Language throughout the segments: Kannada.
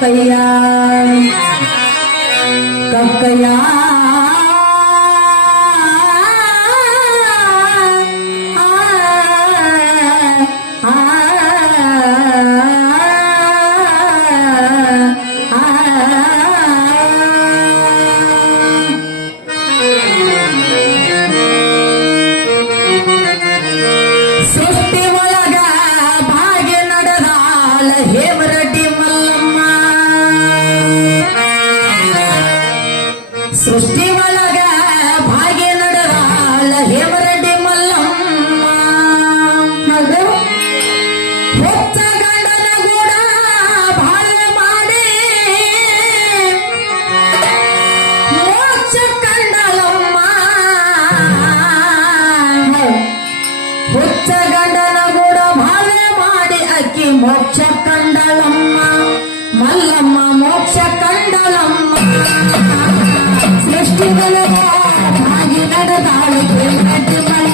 கக்கையா கக்கையா நடந்தாலும் கேட்டு மழை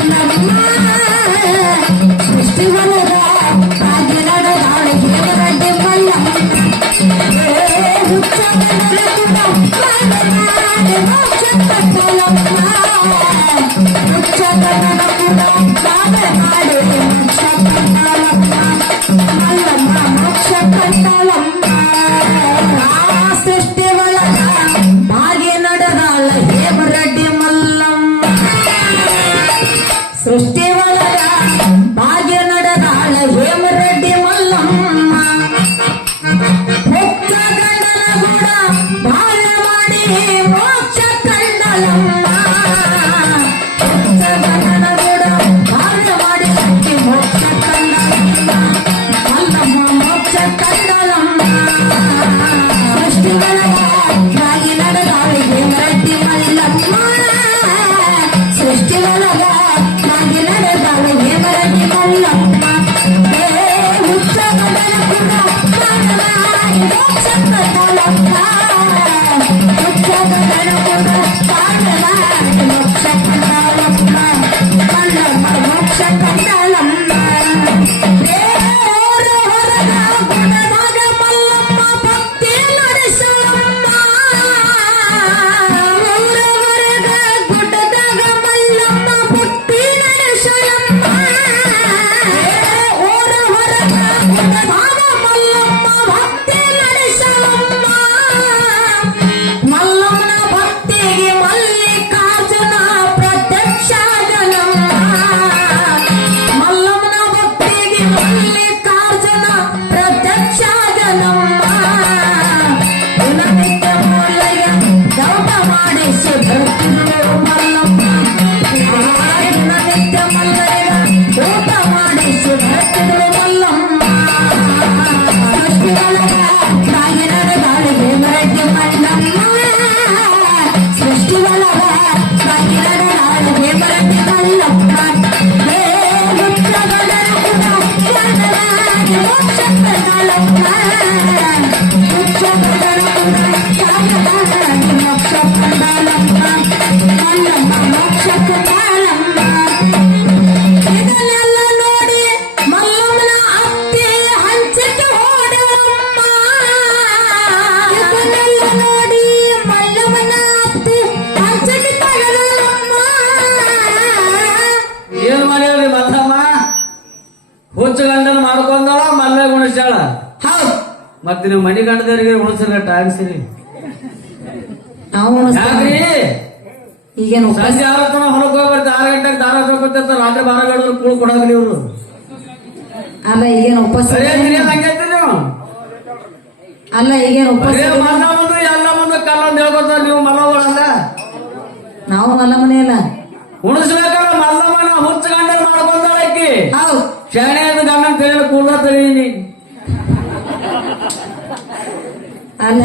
ಮತ್ತೆ ನೀವು ಮನಿ ಉಳಿಸಿರ ಟಾರಿಸಿರಿ ನಾವು ಯಾಕ್ರಿ? ಈಗೇನು ಸಂಜೆ ಆರೋಗ್ಯ ಹೊರಗೆ ಹೋಗಿ ಆರು ಗಂಟೆಗೆ ದಾರ ರಾತ್ರಿ ಬಾರ ಗಂಟೆ ಕೂಳು ಇವರು. ಅಲ್ಲ ಈಗೇನು ಉಪವಾಸ ಅಲ್ಲ ಈಗೇನು ಉಪವಾಸ ಮಲ್ಲ ಎಲ್ಲ ನೀವು ನಾವು ಮಲ್ಲಮನೆ ಇಲ್ಲ ಉಳಿಸ್ಬೇಕಲ್ಲ ಮಲ್ಲಮ್ಮನ ಹುಚ್ಚ ಗಂಡ ಮಾಡ್ಕೊಂತಾಳಕ್ಕಿ ಹೌದು. ಶರಣೆ ಗಂಡನ ತೆರೆಯಲು ಕೂಡ ತೆರೀನಿ ಅಲ್ಲ.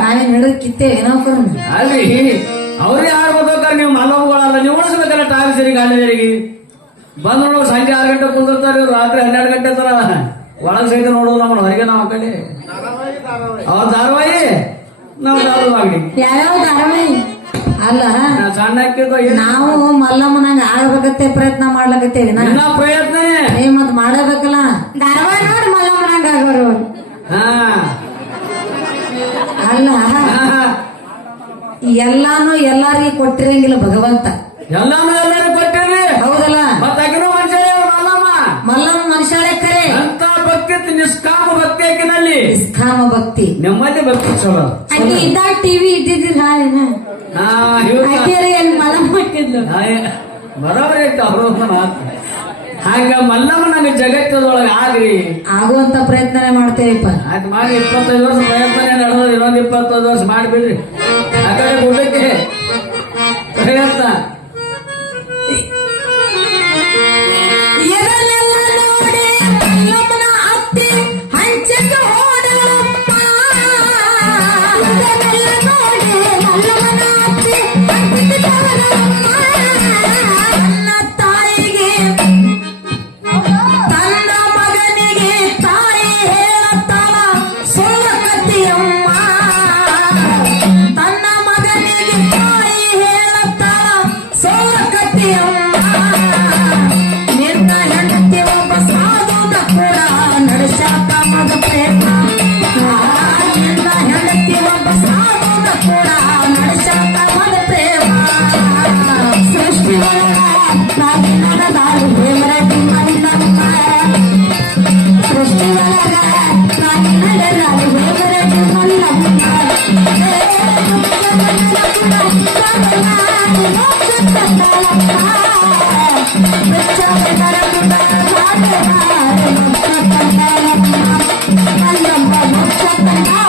ನಾವೇನ್ ಹಿಡಿದ್ ಕಿತ್ತೇವೆ ನೌಕರನ್ನ ಅಲ್ರಿ. ಅವ್ರಿಗೆ ಹಾಡ್ಬೇಕಾರೆ ನೀವು ಮಲ್ಲಮ್ಮಗಳಲ್ಲ ನೀವು ಉಳಿಸ್ಬೇಕಲ್ಲ ಟಾವಿ ಸರಿ ಹಳ್ಳಿದರಿಗೆ ಬಂದ್ ನೋಡೋರು ಸಂಜೆ ಆರು ಗಂಟೆ ಕುಂದಿರ್ತಾರೆ ರಾತ್ರಿ ಹನ್ನೆರಡು ಗಂಟೆ ತರ ಒಳಗ್ ಸಹಿತ ನೋಡೋದು ನಮ್ಮನ್ನ ಹೊರಗೆ ನಾವು ಹಾಕಲಿ ಅವ್ರ ಧಾರಾವಾಹಿ? ನಾವು ಧಾರಾವಾಹಿ. ಯಾವ್ಯಾವ ಧಾರಾವಾಹಿ? ಅಲ್ಲ. ನಾವು ಮಲ್ಲಮ್ಮನಂಗ ಆಡ್ಬೇಕತ್ತೆ ಪ್ರಯತ್ನ ಮಾಡ್ಲಕತ್ತೇವಿ ಪ್ರಯತ್ನ ಮತ್ ಮಾಡಬೇಕಲ್ಲ. ಧಾರವಾಡ ನೋಡಿ ಮಲ್ಲಮ್ಮನಂಗ ಆಗೋರು ಕೊಟ್ಟಿರಂಗಿಲ್ಲ ಭಗವಂತ. ಎಲ್ಲಾನು ಎಲ್ಲರೂ ಕೊಟ್ಟಿರಿ ಹೌದಲ್ಲ? ಮತ್ತಾಕಿನೂ ಮನುಷ್ಯರೇ ಮಲ್ಲಮ್ಮ ಮಲ್ಲಮ್ಮ ಮನುಷ್ಯರೇ ಕರೆ. ಅಂತ ಭಕ್ತಿ ನಿಷ್ಕಾಮ ಭಕ್ತಿ ಆಕಿನಲ್ಲಿ? ನಿಷ್ಕಾಮ ಭಕ್ತಿ. ನೆಮ್ಮದಿ ಭಕ್ತಿ ಚಲೋ. ಅಕ್ಕಿ ಇದ್ದಾಗ ಟಿವಿ ಇದ್ದಿದ್ದಿಲ್ಲ ಹಾಳಿನ ಅಕ್ಕಿಯರೇ ಮಲ್ಲಮ್ಮ ಹಾಕಿದ್ಲು. ಬರೋಬ್ರಿ ಅವರು ಹಾಗ ಮಲ್ಲಮ್ಮ ನಮಗೆ ಜಗತ್ತದೊಳಗೆ ಆಗ್ರಿ. ಆಗುವಂತ ಪ್ರಯತ್ನ ಮಾಡ್ತೇವಪ್ಪ. ಆಯ್ತು ಮಾಡಿ ಇಪ್ಪತ್ತೈದು ವರ್ಷ ಪ್ರಯತ್ನ ನಡೆದ ಇನ್ನೊಂದು ಇಪ್ಪತ್ತೈದು ವರ್ಷ ಮಾಡಿಬಿಡ್ರಿ. ಆ ಕಡೆ correta Bye-bye.